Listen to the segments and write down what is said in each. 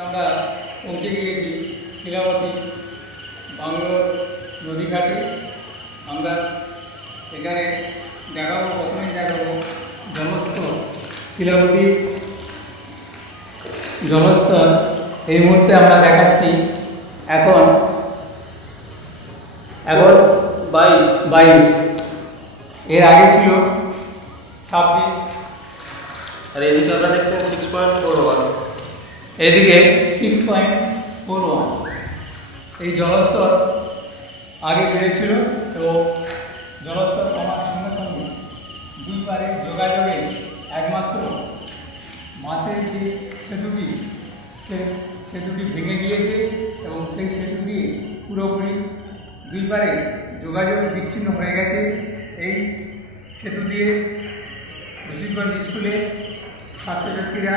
আমরা পৌঁছে গিয়েছি শিলাবতী বাংলোর নদীঘাটে। আমরা এখানে দেখাবো, প্রথমেই দেখাবো জলস্থল, শিলাবতী জলস্তর এই মুহূর্তে আমরা দেখাচ্ছি এখন এখন বাইশ বাইশ। এর আগে ছিল ছাব্বিশ। আর এদিকে আপনারা দেখছেন সিক্স পয়েন্ট ফোর ওয়ান এদিকে সিক্স পয়েন্ট ফোর ওয়ান এই জলস্তর আগে বেড়েছিল তো জলস্তর কমার সঙ্গে সঙ্গে দুই পারে যোগাযোগে একমাত্র মাছের যে সেতুটি, সে সেতুটি ভেঙে গিয়েছে এবং সেই সেতু দিয়ে পুরোপুরি দুই পারে যোগাযোগ বিচ্ছিন্ন হয়ে গেছে। এই সেতু দিয়ে রসিকগঞ্জ স্কুলে ছাত্রছাত্রীরা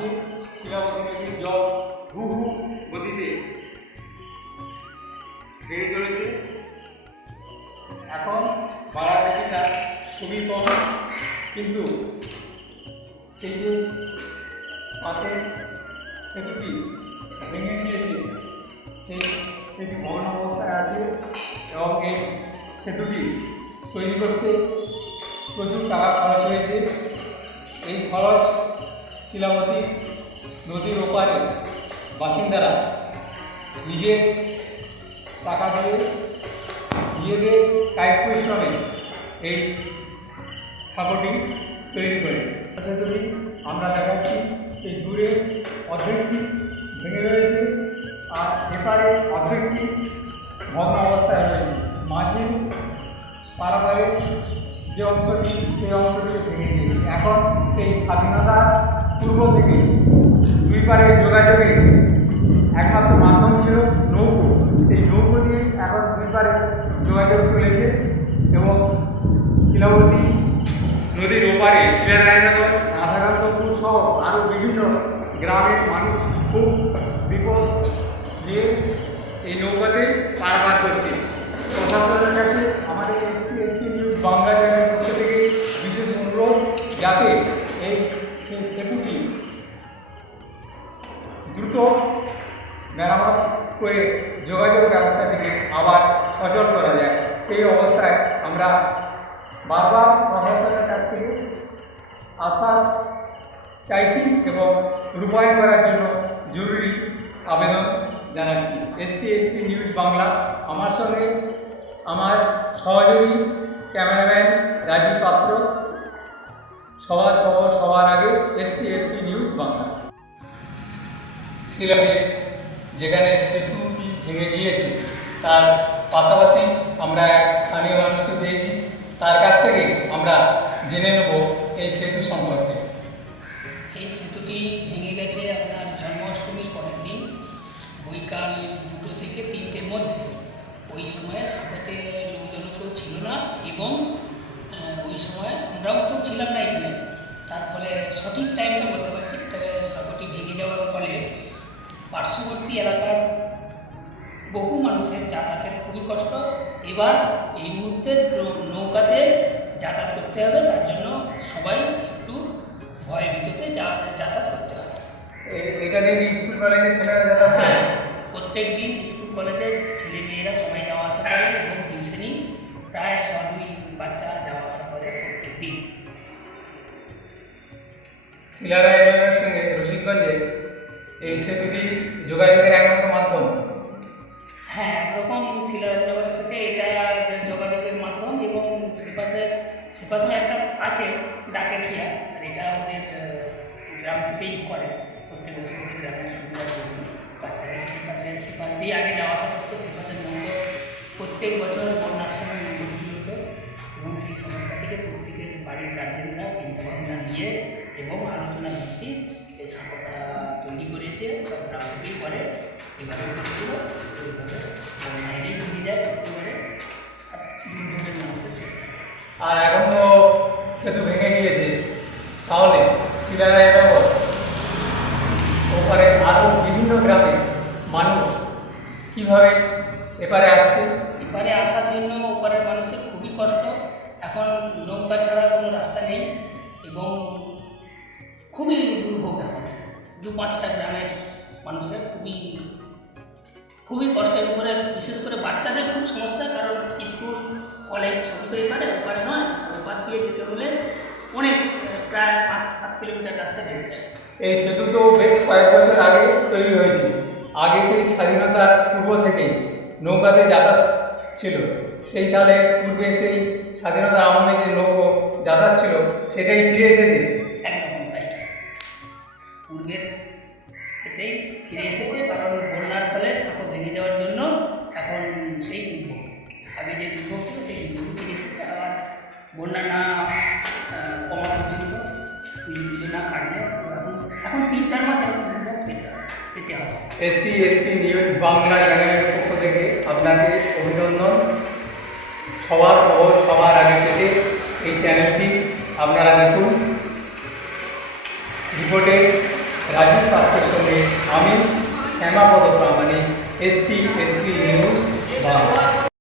মাঝে শিলাবতী নদীর জল হু হু গতিতে। ধীরে চলেছে। এখন বাড়া গতিটা খুবই কম কিন্তু এই যে পাশে সেতুটি ভেঙে নিয়েছে সেই সেটি ভগ্ন অবস্থায় আছে এবং এই সেতুটি তৈরি করতে প্রচুর টাকা খরচ হয়েছে। এই খরচ শিলাবতী নদীর ওপারে বাসিন্দারা নিজের টাকা দিয়ে নিজেদের কায়িক পরিশ্রমে এই সাপোর্টিং তৈরি করে। সেতুটি আমরা দেখাচ্ছি এই দূরে অর্ধেকটি ভেঙে রয়েছে আর এপারে অর্ধেকটি ভগ্ন অবস্থায় রয়েছে। মাঝে পারাপারে যে অংশটি, সেই অংশটি ভেঙে গিয়েছে এখন সেই স্বাধীনতার পূর্ব থেকে দুই পারে যোগাযোগে একমাত্র মাধ্যম ছিল নৌকো। সেই নৌকো দিয়ে এখন দুই পারে যোগাযোগ চলেছে এবং শিলাবতী নদীর ওপারে শিলারায়নগর রাধাকান্তপুর সহ আরও বিভিন্ন গ্রামের মানুষ খুব বিপদ নিয়ে এই নৌকাতে দ্রুত মেরামত করে যোগাযোগ ব্যবস্থাটিকে আবার সচল করা যায়। সেই অবস্থায় আমরা বারবার প্রশাসনের কাছ থেকে আশ্বাস চাইছি এবং রূপায়ণ করার জন্য জরুরি আবেদন জানাচ্ছি। এসটি এসপি নিউজ বাংলা, আমার সঙ্গে আমার সহযোগী ক্যামেরাম্যান রাজীব পাত্র। সবার খবর সবার আগে শিলাকে যেখানে সেতুটি ভেঙে গিয়েছে, তার পাশাপাশি আমরা স্থানীয় মানুষকে পেয়েছি। তার কাছ থেকে আমরা জেনে নেব এই সেতু সম্পর্কে। এই সেতুটি ভেঙে গেছে আপনার জন্মাষ্টমীর পরের দিন, বৈকাল দুটো থেকে তিনটের মধ্যে। ওই সময়ে সাপোতে লোকজন কেউ ছিল না এবং ওই সময় আমরাও কেউ ছিলাম না এখানে। তার ফলে সঠিক টাইমটা বলতে পারছি তবে সাপোটি ভেঙে যাওয়ার ফলে পার্শ্ববর্তী এলাকার বহু মানুষের যাতায়াতের খুবই কষ্ট। এবার এই মুহূর্তে নৌকাতে যাতায়াত করতে হবে তার জন্য সবাই একটু ভয় ভীততে যা- যাতায়াত করতে হবে। এটা দিয়ে স্কুল কলেজের ছেলেরা যাতায়াত হ্যাঁ প্রত্যেক দিন স্কুল কলেজের ছেলে মেয়েরা সবাই যাওয়া আসা করে এবং টিউশনি প্রায় ছ দুই বাচ্চা যাওয়া আসা করে প্রত্যেক দিন শিলারায়ের সঙ্গে রসিকগঞ্জে এই সেতুটি যোগাযোগের একমাত্র মাধ্যম? হ্যাঁ একরকম শিলারাজনগরের সাথে এটা যোগাযোগের মাধ্যম এবং সেপাশে সেপাশেও একটা আছে ডাকেখিয়া আর এটা আহ, গ্রাম থেকেই করে। প্রত্যেক বছর ওদের গ্রামের সুবিধার জন্য বাচ্চাদের সেপাশে সেপাশ দিয়ে আগে যাওয়া আসা করতো সেপাশের নম্বর প্রত্যেক বছর বন্যার সময় নম্বর হতো এবং সেই সমস্যা থেকে প্রত্যেকের বাড়ির গার্জেনরা চিন্তাভাবনা নিয়ে এবং আলোচনা ভিত্তিক এই সাঁকোটা তৈরি করেছে গ্রাম থেকেই করে এবারে করেছিল ওইভাবে বন্যা যায় প্রতিবারে আর দুর্ভোগের মানুষের শেষ থাকে। আর এখন তো সেতু ভেঙে গিয়েছে। তাহলে শিলারায় ব্যবহার ওপারে আরও বিভিন্ন গ্রামে মানুষ কীভাবে এপারে আসছে? এপারে আসার জন্য ওপারের মানুষের খুবই কষ্ট। এখন নৌকা ছাড়া কোনো রাস্তা নেই এবং খুবই দুর্ভোগ দু পাঁচটা গ্রামের মানুষের খুবই খুবই কষ্টের উপরে, বিশেষ করে বাচ্চাদের খুব সমস্যা, কারণ স্কুল, কলেজ সবই তো এপারে, ওপারে নয়, ওপার দিয়ে যেতে হলে অনেক, প্রায় পাঁচ, সাত কিলোমিটার রাস্তা বেড়ে যায়। এই সেতু তো বেশ কয়েক বছর আগে তৈরি হয়েছে। আগে সেই স্বাধীনতার পূর্ব থেকেই নৌকাতে যাতায়াত ছিল। সেই তাহলে পূর্বে সেই স্বাধীনতার আমলে যে নৌকো যাতায়াত ছিল, সেটাই ফিরে এসেছে। পূর্বের এতেই ফিরে এসেছে, কারণ বন্যার ফলে সাঁকো ভেঙে যাওয়ার জন্য এখন সেই দুর্ভোগ। আগে যে দুর্ভোগ ছিল, সেই দুর্ভোগ ফিরে এসেছে। আবার বন্যা না কমা পর্যন্ত না কাটলে এখন এখন তিন, চার মাস এখন দুর্ভোগ পেতে হবে এসটি এসপি নিউজ বাংলা চ্যানেলের পক্ষ থেকে আপনাকে অভিনন্দন। সবার খবর সবার আগে থেকে এই চ্যানেলটি আপনারা দেখুন। রিপোর্টে রাজীব পাত্রের সঙ্গে আমি Shyamapada Pramanik ST SP news Bangla.